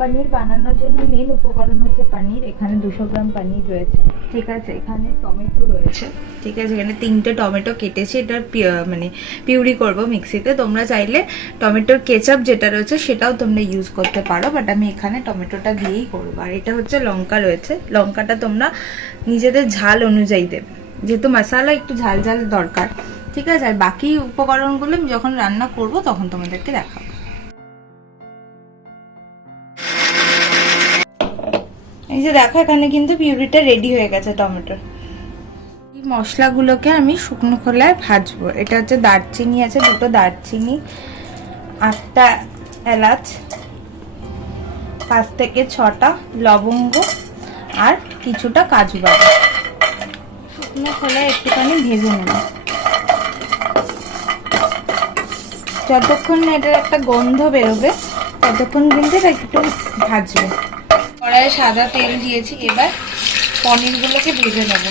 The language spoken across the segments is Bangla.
পনির বানানোর জন্য মেন উপকরণ হচ্ছে পনির। এখানে 200 গ্রাম পনির রয়েছে, ঠিক আছে। এখানে টমেটো রয়েছে, ঠিক আছে। এখানে 3টে টমেটো কেটেছি, এটা মানে পিউরি করব মিক্সিতে। তোমরা চাইলে টমেটোর কেচাপ যেটা রয়েছে সেটাও তোমরা ইউজ করতে পারো, বাট আমি এখানে টমেটোটা দিয়েই করবো। আর এটা হচ্ছে লঙ্কা রয়েছে, লঙ্কাটা তোমরা নিজেদের ঝাল অনুযায়ী দেবে, যেহেতু মশলা একটু ঝাল ঝাল দরকার, ঠিক আছে। আর বাকি উপকরণগুলো আমি যখন রান্না করব তখন তোমাদেরকে দেখাবো। এই যে দেখো, এখানে কিন্তু পিউরিটা রেডি হয়ে গেছে টমেটোর। এই মশলাগুলোকে আমি শুকনো খোলায় ভাজবো। এটা হচ্ছে দারচিনি আছে, 2টো দারচিনি, 8টা এলাচ, 5 থেকে 6টা লবঙ্গ আর কিছুটা কাজু বাদাম। শুকনো খোলায় একটুখানি ভেজে নেব। যতক্ষণ না এটার একটা গন্ধ বেরোবে ততক্ষণ কিন্তু এটা একটু ভাজবে। কড়াইয়ে সাদা তেল দিয়েছি, এবার পনিরগুলোকে ভেজে নেব।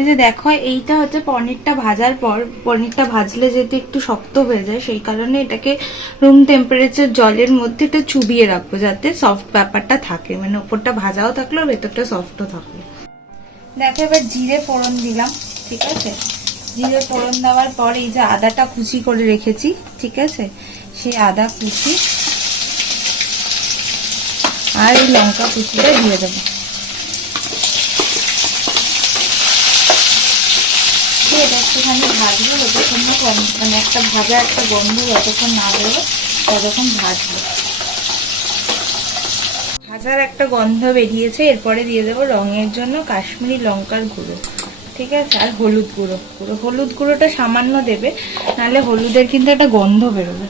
এই যে দেখো, এইটা হচ্ছে পনিরটা ভাজার পর। পনিরটা ভাজলে যেহেতু একটু শক্ত হয়ে যায়, সেই কারণে এটাকে রুম টেম্পারেচার জলের মধ্যে এটা চুবিয়ে রাখবো, যাতে সফট ব্যাপারটা থাকে, মানে উপরটা ভাজাও থাকলো আর ভেতরটা সফটও থাকলো। দেখো, এবার জিরে ফোড়ন দিলাম, ঠিক আছে। জিরে ফোড়ন দেওয়ার পর এই যে আদাটা কুচি করে রেখেছি, ঠিক আছে, সেই আদা কুচি আর এই লঙ্কা কুচিটা দিয়ে দেবো। এটা একটুখানি ভাজবো, যতক্ষণ না মানে একটা ভাজা একটা গন্ধ যতক্ষণ না বেরোবে ততক্ষণ ভাজবো। ভাজার একটা গন্ধ বেরিয়েছে, এরপরে দিয়ে দেবো রঙের জন্য কাশ্মীরি লঙ্কার গুঁড়ো, ঠিক আছে, আর হলুদ গুঁড়ো। হলুদ গুঁড়োটা সামান্য দেবে, নাহলে হলুদের কিন্তু একটা গন্ধ বেরোবে।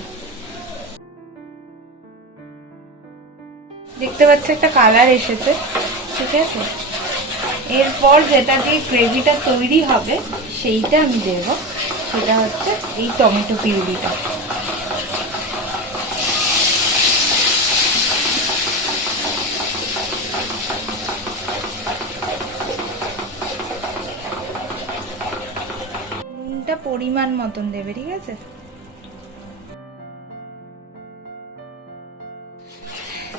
দেখতে পাচ্ছি একটা কালার এসেছে, ঠিক আছে। এরপর যেটা দিয়ে গ্রেভিটা তৈরি হবে সেইটা আমি দেব, সেটা হচ্ছে এই টমেটো পিউরিটা। নুনটা পরিমাণ মতন দেবে, ঠিক আছে।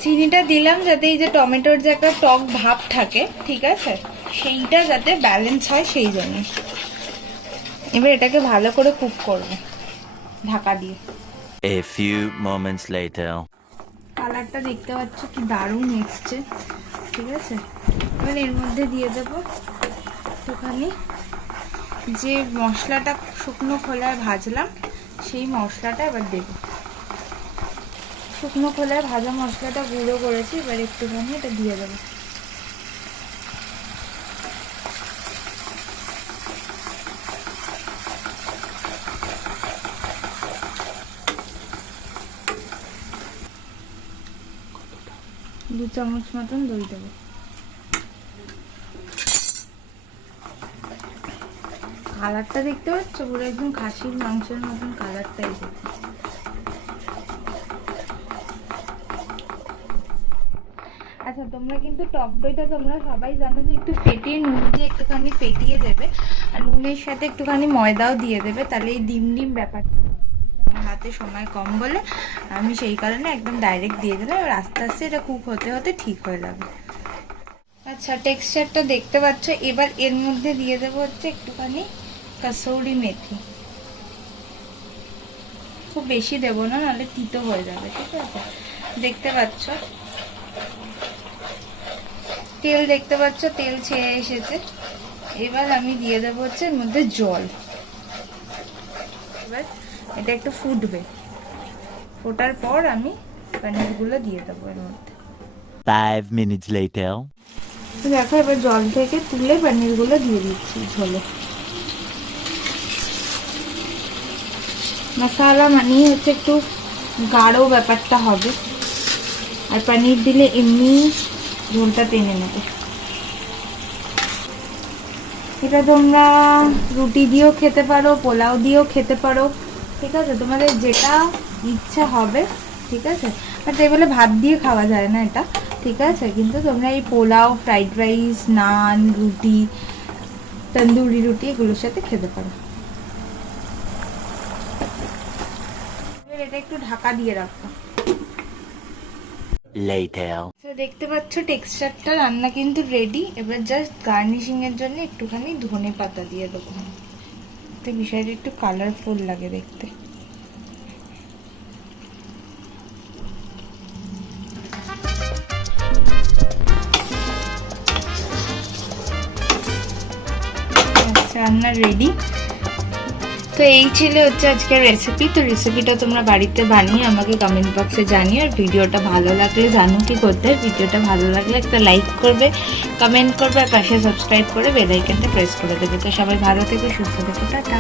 চিনিটা দিলাম যাতে এই যে টমেটোর যে একটা টক ভাব থাকে, ঠিক আছে, সেইটা যাতে ব্যালেন্স হয় সেই জন্য। এবার এটাকে ভালো করে কুক করব ঢাকা দিয়ে। A few moments later. কালারটা দেখতে পাচ্ছ কি দারুণ এসছে, ঠিক আছে। এবার এর মধ্যে দিয়ে দেব একটুখানি যে মশলাটা শুকনো খোলায় ভাজলাম, সেই মশলাটা এবার দেব। শুকনো খোলায় ভাজা মশলাটা গুঁড়ো করেছি, এবার একটুখানি এটা দিয়ে দেবো। দু চামচ মতন দই দেবো। কালারটা দেখতে পাচ্ছ, পুরো একদম খাসির মাংসের মতন কালারটা এসেছে। আচ্ছা, তোমরা কিন্তু টক দইটা তোমরা সবাই জানো যে একটু ফেটিয়ে, নুন দিয়ে একটুখানি ফেটিয়ে দেবে, আর নুনের সাথে একটুখানি ময়দাও দিয়ে দেবে, তাহলে এই ডিম ডিম ব্যাপারটা। আমার হাতে সময় কম বলে আমি সেই কারণে একদম ডাইরেক্ট দিয়ে দিলাম। এবার আস্তে আস্তে এটা কুক হতে হতে ঠিক হয়ে যাবে। আচ্ছা, টেক্সচারটা দেখতে পাচ্ছ। এবার এর মধ্যে দিয়ে দেবো হচ্ছে একটুখানি কসৌরি মেথি। খুব বেশি দেবো না, নাহলে তিতো হয়ে যাবে, ঠিক আছে। দেখতে পাচ্ছ তেল, দেখতে পাচ্ছ তেল ছেড়ে এসেছে। এবার আমি দিয়ে দেবো হচ্ছে এর মধ্যে জল। এবার এটা একটু ফুটবে, ফোটার পর আমি পনিরগুলো দিয়ে দেবো এর মধ্যে। 5 minutes later. দেখো, এবার জল থেকে তুলে পনিরগুলো দিয়ে দিচ্ছি ঝোলে। মশলা মানিয়ে হচ্ছে একটু গাঢ় ব্যাপারটা হবে, আর পনির দিলে এমনি ঝোলটা টেনে নেবে। এটা তোমরা রুটি দিয়েও খেতে পারো, পোলাও দিয়েও খেতে পারো, ঠিক আছে, তোমাদের যেটা ইচ্ছা হবে, ঠিক আছে। বাট এই বলে ভাত দিয়ে খাওয়া যায় না এটা, ঠিক আছে। কিন্তু তোমরা এই পোলাও, ফ্রাইড রাইস, নান, রুটি, তন্দুরি রুটি এগুলোর সাথে খেতে পারো। এবার এটা একটু ঢাকা দিয়ে রাখো। Later. তো দেখতে পাচ্ছ টেক্সচারটা, রান্না কিন্তু রেডি। এবার জাস্ট গার্নিশিং এর জন্য একটুখানি ধনে পাতা দিয়ে দেবো, তো বিষয়টা একটু কালারফুল লাগে দেখতে। রান্না রেডি। তো এই ছিল হচ্ছে আজকের রেসিপি। তো রেসিপিটা তোমরা বাড়িতে বানিয়ে আমাকে কমেন্ট বক্সে জানিও। আর ভিডিওটা ভালো লাগলে জানো কি করতে, ভিডিওটা ভালো লাগলে একটা লাইক করবে, কমেন্ট করবে, আর পাশে সাবস্ক্রাইব করে বেল আইকনটা প্রেস করে দেবে। তো সবাই ভালো থেকো, সুস্থ থেকো, টাটা।